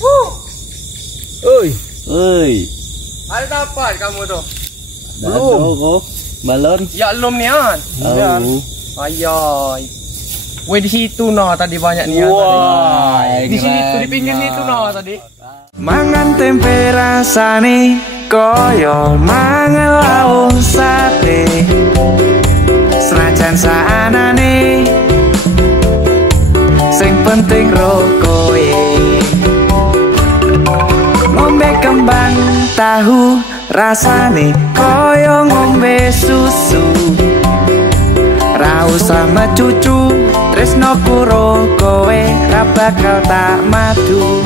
Oi. Ada dapat kamu tuh? Belum. Balon. Ya belum nian. Ayai. Wih di situ no tadi banyak nian. Wah, di situ di pinggir situ no tadi. Mangan tempe rasane koyo mangan lauk sate. Senajan saanane sing penting rokoe. Ngombe kembang tahu rasane koyo ngombe susu. Ra usah mecucu tresno kuro kowe ra bakal tak madu.